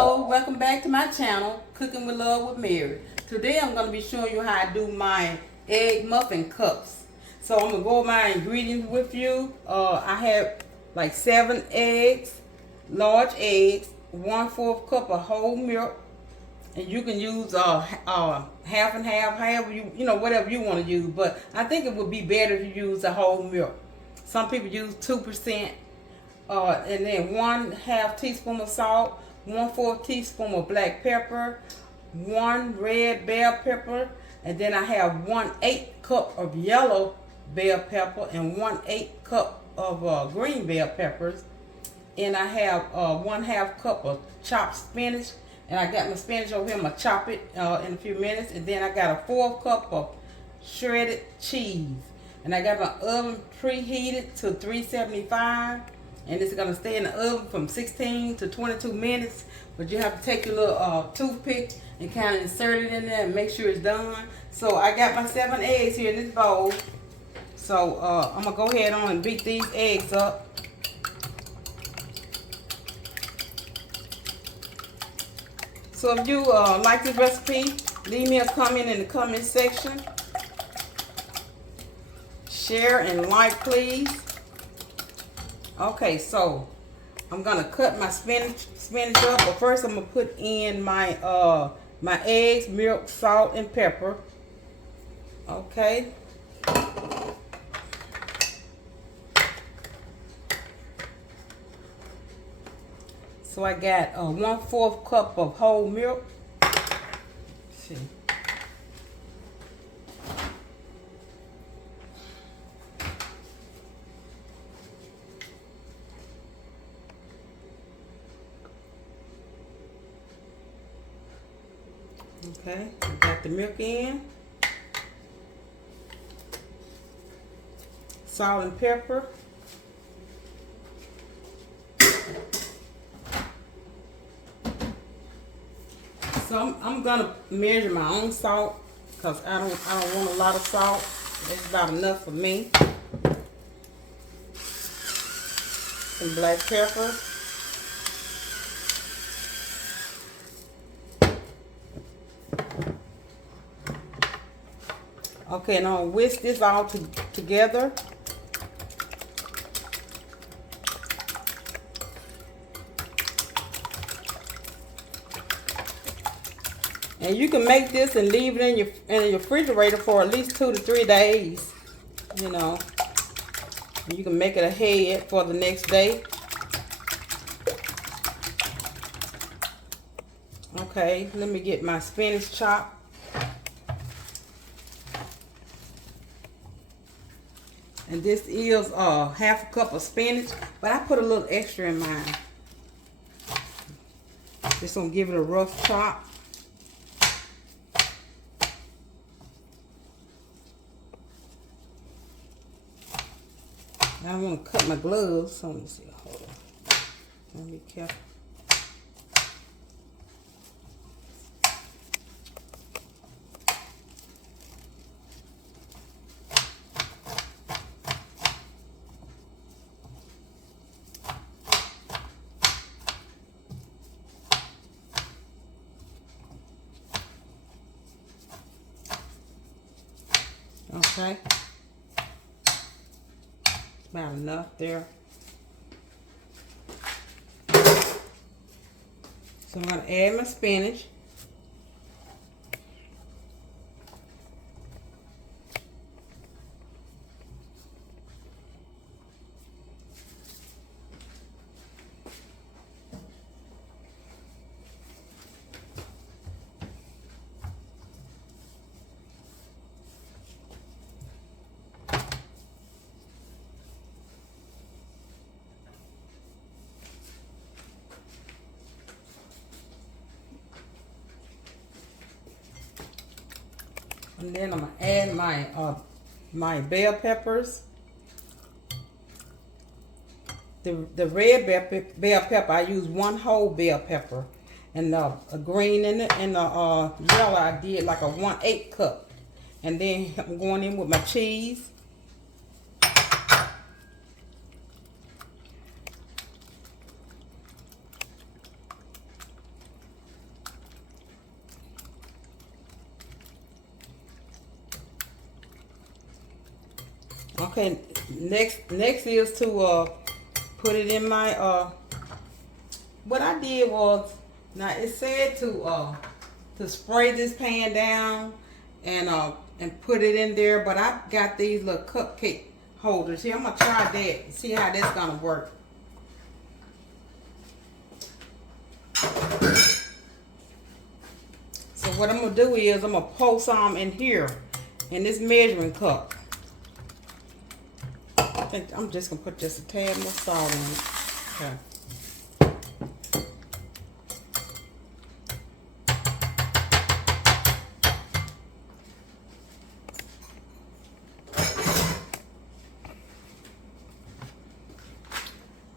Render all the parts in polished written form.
Hello, welcome back to my channel, Cooking with Love with Mary. Today I'm going to be showing you how I do my egg muffin cups. So I'm going to go over my ingredients with you. I have like 7 eggs, large eggs, 1/4 cup of whole milk, and you can use half and half, however you know, whatever you want to use. But I think it would be better if you use the whole milk. Some people use 2%. And then 1/2 teaspoon of salt, 1/4 teaspoon of black pepper, 1 red bell pepper, and then I have 1/8 cup of yellow bell pepper and 1/8 cup of green bell peppers, and I have 1/2 cup of chopped spinach, and I got my spinach over here. I'm gonna chop it in a few minutes, and then I got a 4 cup of shredded cheese, and I got my oven preheated to 375. And it's going to stay in the oven from 16 to 22 minutes. But you have to take your little toothpick and kind of insert it in there and make sure it's done. So I got my 7 eggs here in this bowl. So I'm going to go ahead on and beat these eggs up. So if you like this recipe, leave me a comment in the comment section. Share and like, please. Okay, so I'm gonna cut my spinach up, but first I'm gonna put in my my eggs, milk, salt, and pepper. Okay. So I got 1/4 cup of whole milk. Let's see. Okay, I got the milk in, salt and pepper, so I'm gonna measure my own salt because I don't want a lot of salt. It's about enough for me. Some black pepper. Okay, and I'll whisk this all together. And you can make this and leave it in your refrigerator for at least 2 to 3 days. You know, and you can make it ahead for the next day. Okay, let me get my spinach chopped. And this is 1/2 cup of spinach, but I put a little extra in mine. Just gonna give it a rough chop. I don't want to cut my gloves, so let me see. Hold on. Let me be careful. Okay, about enough there. So I'm going to add my spinach. And then I'm gonna add my bell peppers. The red bell pepper, I use 1 whole bell pepper, and a green in it, and the yellow I did like a 1/8 cup. And then I'm going in with my cheese. Okay, next is to put it in my what I did was, now it said to spray this pan down and put it in there, but I got these little cupcake holders here. I'm gonna try that and see how that's gonna work. So what I'm gonna do is I'm gonna pour some in here in this measuring cup. I think I'm just gonna put just a tad more salt in it. Okay.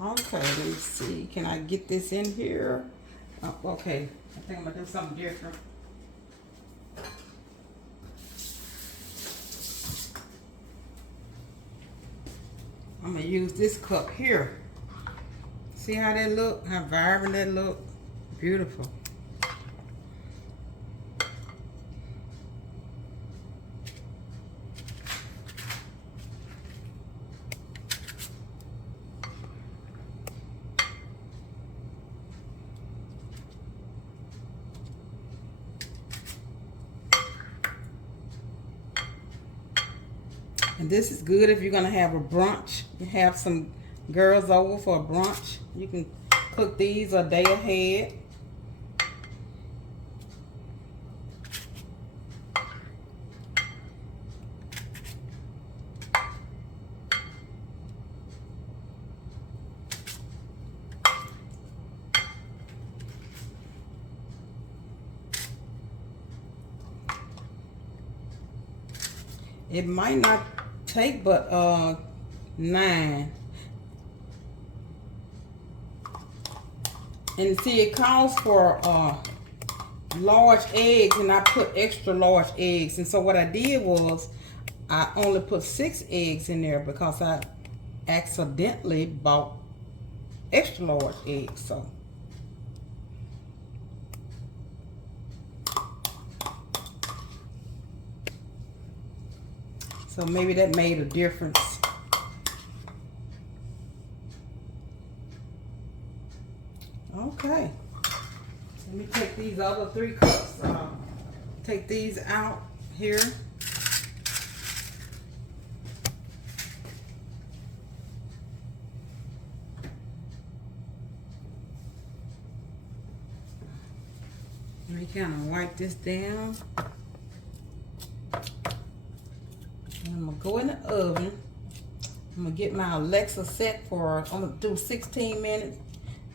Okay, let's see. Can I get this in here? Oh, okay. I think I'm gonna do something different. I'm gonna use this cup here. See how that look? How vibrant that look? Beautiful. And this is good if you're gonna have a brunch. You have some girls over for a brunch. You can cook these a day ahead. It might not take but 9. And see, it calls for large eggs, and I put extra large eggs. And so what I did was I only put 6 eggs in there because I accidentally bought extra large eggs. So maybe that made a difference. Okay. Let me take these other 3 cups. Take these out here. Let me kind of wipe this down. I'm gonna go in the oven. I'm gonna get my Alexa set for, I'm gonna do 16 minutes.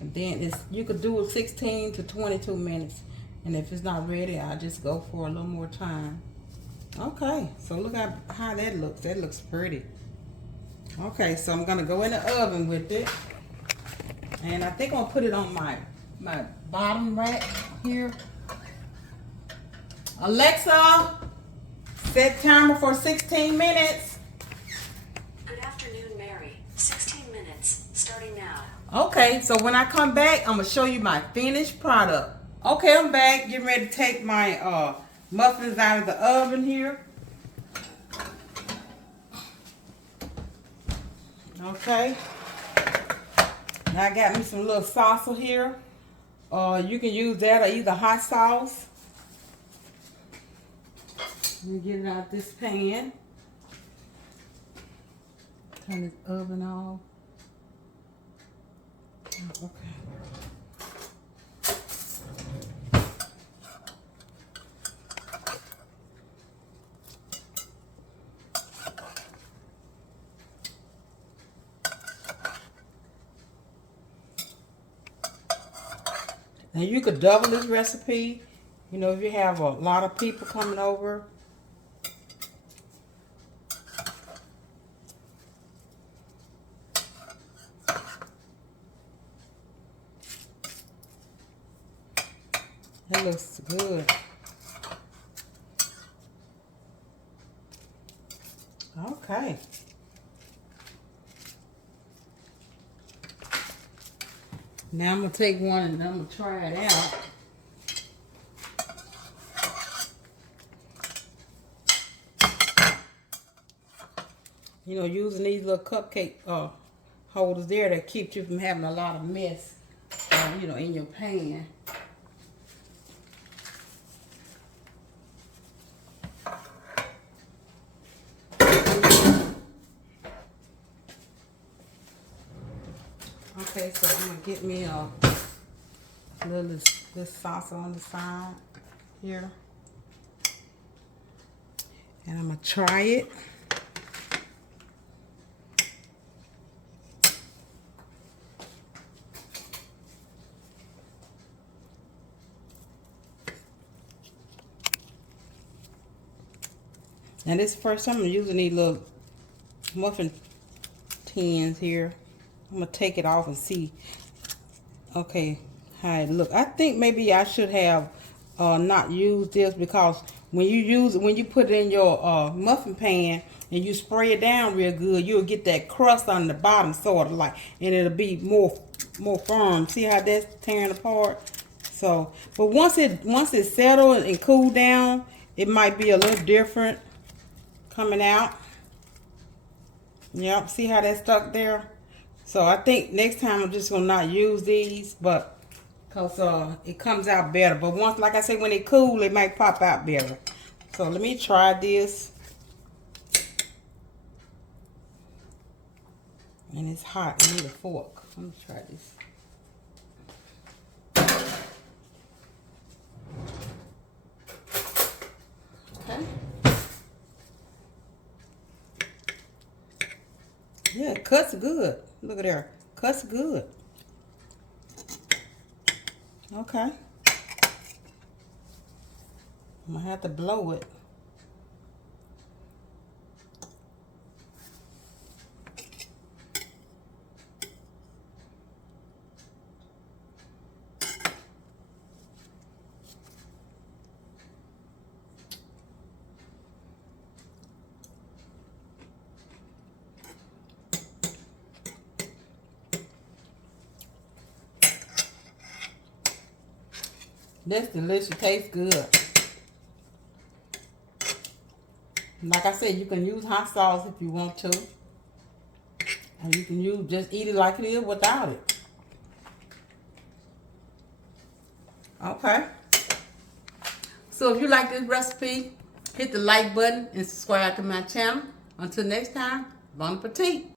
And then you could do it 16 to 22 minutes. And if it's not ready, I'll just go for a little more time. Okay, so look at how that looks. That looks pretty. Okay, so I'm gonna go in the oven with it. And I think I'm gonna put it on my bottom rack here. Alexa, set timer for 16 minutes. Good afternoon, Mary. 16 minutes, starting now. Okay, so when I come back, I'm going to show you my finished product. Okay, I'm back. Getting ready to take my muffins out of the oven here. Okay. Now I got me some little salsa here. You can use that or either hot sauce. Let me get it out this pan. Turn this oven off. Okay. Now you could double this recipe, you know, if you have a lot of people coming over. That looks good. Okay. Now I'm going to take one and I'm going to try it out. You know, using these little cupcake holders there that keep you from having a lot of mess, you know, in your pan. Okay, so I'm gonna get me a little this sauce on the side here, and I'm gonna try it. And this is the first time I'm using these little muffin tins here. I'm gonna take it off and see, okay, how it look. I think maybe I should have not used this, because when you put it in your muffin pan and you spray it down real good, you'll get that crust on the bottom, sort of like, and it'll be more firm. See how that's tearing apart? So, but once it settled and cooled down, it might be a little different coming out. Yep, see how that stuck there? So I think next time I'm just gonna not use these, but because it comes out better. But once, like I say, when it cool, it might pop out better. So let me try this. And it's hot. I need a fork. Let me try this. Okay. Yeah, it cuts good. Look at there. Cuts good. Okay. I'm gonna have to blow it. That's delicious. Tastes good. Like I said, you can use hot sauce if you want to. And you can just eat it like it is without it. Okay. So if you like this recipe, hit the like button and subscribe to my channel. Until next time, bon appetit.